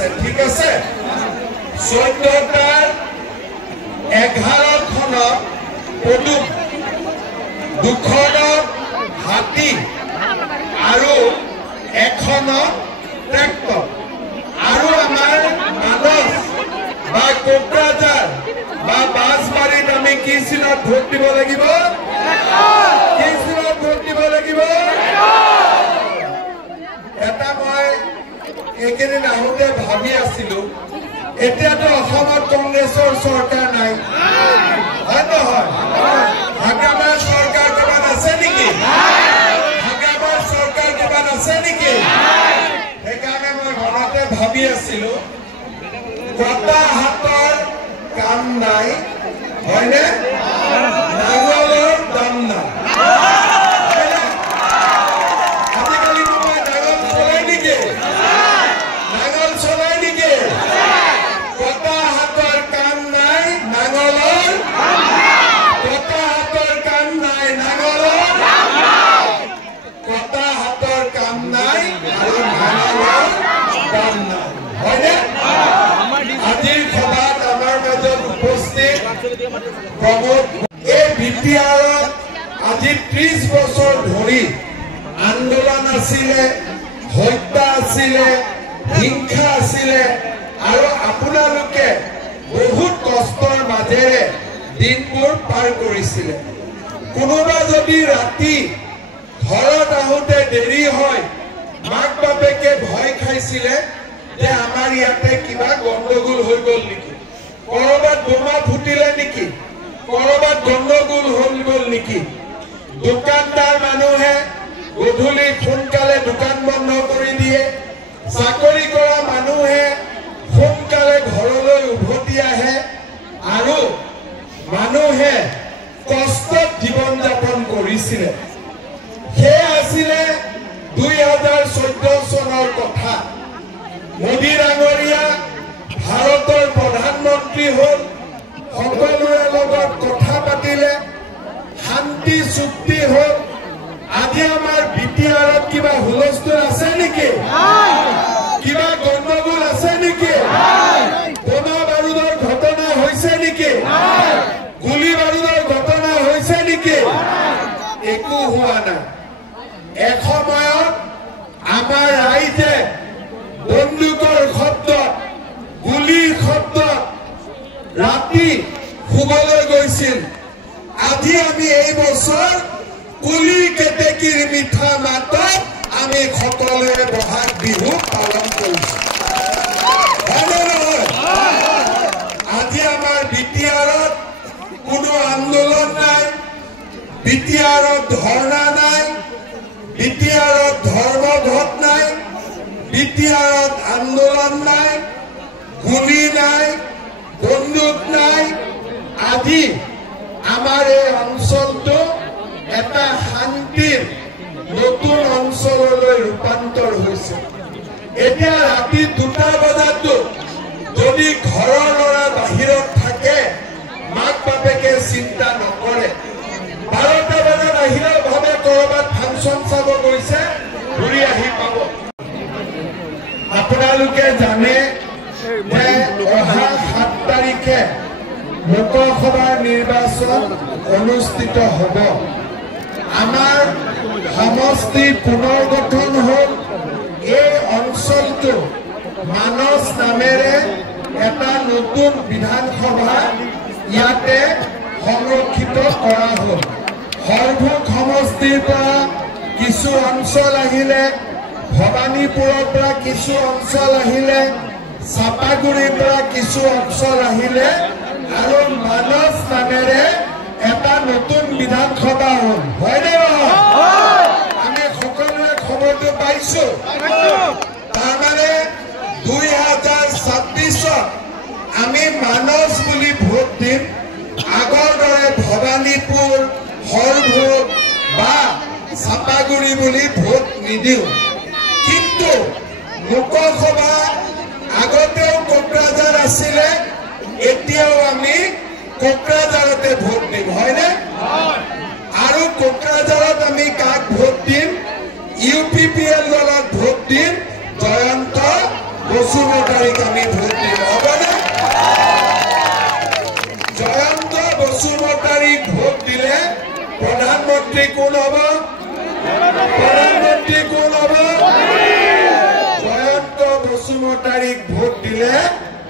আছে ঠিক আছে 14টাৰ 11খনত পদুম 2খনত হাতী আৰু এখনত ট্ৰেক্টৰ আৰু আমাৰ মানস বা কোকৰাঝাৰ বা বাসবাৰীত আমি কি চিনত ভোট দিব লাগিব কি চিনত ভোট দিব লাগিব এটা মই একেদিন আহোঁতে ভাবি আছিলো এতিয়াতো অসমত কংগ্ৰেছৰ চৰকাৰ নাই হয় নহয় হাগামাৰ চৰকাৰ কিমান আছে নেকি হাগামাৰ চৰকাৰ কিমান আছে নেকি সেইকাৰণে মই মনতে ভাবি আছিলো কটা হাতৰ কাম নাই হয়নে নাঙলৰ দাম নাই আজিকালি কোনোবাই নাঙল চলাই নেকি নাঙল চলাই নেকি কটা হাতৰ কাম নাই নাঙলৰ কটা হাতৰ কাম নাই নাঙলৰ কটা হাতৰ কাম নাই আৰু নাঙলৰ দাম নাই হয়নে আজিৰ সভাত আমাৰ মাজত উপস্থিত প্ৰমোদ এই বিটিআৰত আজি 30 বছৰ ধৰি আন্দোলন আছিলে হত্যা আছিলে হিংসা আছিলে আৰু আপোনালোকে বহুত কষ্টৰ মাজেৰে দিনবোৰ পাৰ কৰিছিলে কোনোবা যদি ৰাতি ঘৰত আহোঁতে দেৰি হয় মাক বাপেকে ভয় খাইছিলে যে আমাৰ ইয়াতে কিবা গণ্ডগোল হৈ গ'ল নেকি কৰবাত বোমা ফুটিলে নেকি কৰবাত গণ্ডগোল হৈ গ'ল নেকি দোকানদাৰ মানুহে গধূলি সোনকালে দোকান বন্ধ কৰি দিয়ে চাকৰি কৰা মানুহে সোনকালে ঘৰলৈ উভতি আহে আৰু মানুহে কষ্টত জীৱন যাপন কৰিছিলে সেই আছিলে 2014 চনৰ কথা মোদী ডাঙৰীয়া ভাৰতৰ প্ৰধানমন্ত্ৰী হ'ল সকলোৰে লগত কথা পাতিলে শান্তি চুক্তি হ'ল আজি আমাৰ বিটিআৰত কিবা হুলস্থুল আছে নেকি কিবা গণ্ডগোল আছে নেকি বোমা বাৰুদৰ ঘটনা হৈছে নেকি গুলি বাৰুদৰ ঘটনা হৈছে নেকি একো হোৱা নাই এসময়ত আমাৰ ৰাইজে বন্দুকৰ শব্দত গুলিৰ শব্দত ৰাতি শুবলৈ গৈছিল আজি আমি এই বছৰ কুলি কেতেকীৰ মিঠা মাতত আমি সকলোৱে বহাগ বিহু পালন কৰিছো আজি আমাৰ বিটিআৰত কোনো আন্দোলন নাই বিটিআৰত ধৰ্ণা নাই বিটিআৰত ধৰ্মঘট নাই বিটিআৰত আন্দোলন নাই গুলি নাই বন্দুক নাই আজি আমাৰ এই অঞ্চলটো এটা শান্তিৰ নতুন অঞ্চললৈ ৰূপান্তৰ হৈছে এতিয়া ৰাতি 2টা বজাতো যদি ঘৰৰ ল'ৰা বাহিৰত থাকে মাক বাপেকে চিন্তা নকৰে 12টা বজাত আহিলেও ভাবে কৰবাত ফাংচন চাব গৈছে ঘূৰি আহি পাব আপোনালোকে জানে যে অহা 7 তাৰিখে লোকসভাৰ নিৰ্বাচন অনুষ্ঠিত হ'ব আমাৰ সমষ্টি পুনৰ্গঠন হ'ল এই অঞ্চলটো মানস নামেৰে এটা নতুন বিধানসভা ইয়াতে সংৰক্ষিত কৰা হ'ল হৰভোগ সমষ্টিৰ পৰা কিছু অঞ্চল আহিলে ভবানীপুৰৰ পৰা কিছু অঞ্চল আহিলে চাপাগুৰিৰ পৰা কিছু অঞ্চল আহিলে আৰু মানস নামেৰে এটা নতুন বিধানসভা হ'ল হয়নে নহয় আমি সকলোৱে খবৰটো পাইছো তাৰমানে 2026 আমি মানস বুলি ভোট দিম আগৰ দৰে ভবানীপুৰ হৰভোগ বা চাপাগুৰি বুলি ভোট নিদিওঁ কিন্তু লোকসভা আগতেও কোকৰাঝাৰ আছিলে এতিয়াও আমি কোকৰাঝাৰতে ভোট দিম হয়নে আৰু কোকৰাঝাৰত আমি কাক ভোট দিম ইউপিপিএল দলত ভোট দিম জয়ন্ত বসুমতাৰীক আমি ভোট দিম হ'বনে জয়ন্ত বসুমতাৰীক ভোট দিলে প্ৰধানমন্ত্ৰী কোন হ'ব প্ৰধানমন্ত্ৰী কোন হ'ব জয়ন্ত বসুমতাৰীক ভোট দিলে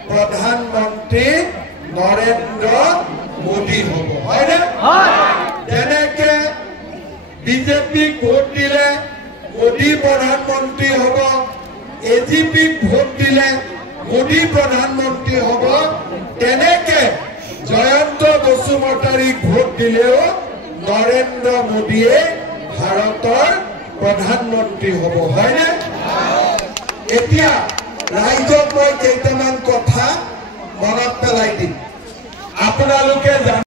প্ৰধানমন্ত্ৰী নৰেন্দ্ৰ মোদী হ'ব হয়নে যেনেকে বিজেপিক ভোট দিলে মোদী প্ৰধানমন্ত্ৰী হ'ব এজিপিক ভোট দিলে মোদী প্ৰধানমন্ত্ৰী হ'ব তেনেকে জয়ন্ত বসুমতাৰীক ভোট দিলেও নৰেন্দ্ৰ মোদীয়ে ভাৰতৰ প্ৰধানমন্ত্ৰী হ'ব হয়নে এতিয়া ৰাইজক মই কেইটামান কথা মনত পেলাই দিম আপোনালোকে